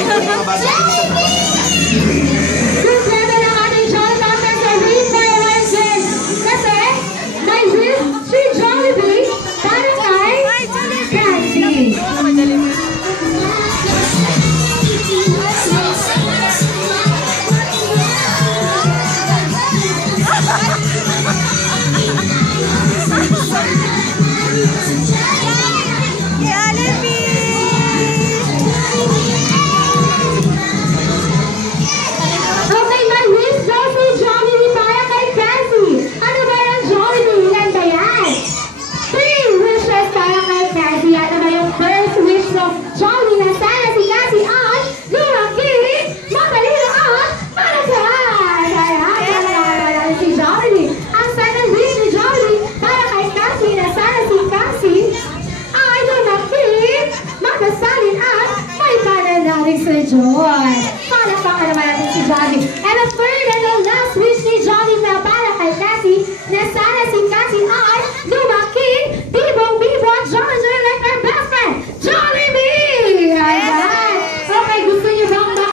Ay, ito na mabasa ko sa mga. Good level ang ating Jolly Doctor sa Read My Lenses. Kasi, may wish si Jollibee para kay Cassie. Okay, may wish daw si Jollibee para kay Cassie. Ano ba yung Jollibee? Ilan ba yan? 3 wishes para kay Cassie. Ano ba yung first wish ng Jollibee na sana si Cassie ay lumaki, matalino at malakas? Ayan, si Jollibee. Ang second wish ni Jollibee para kay Cassie na sana si Cassie ay lumaki, magasalin at may pananalig sa Diyos. Palakpakan naman natin si Jollibee. And the third and the last wish ni Jollibee na para kay Cassie na sana si Cassie ay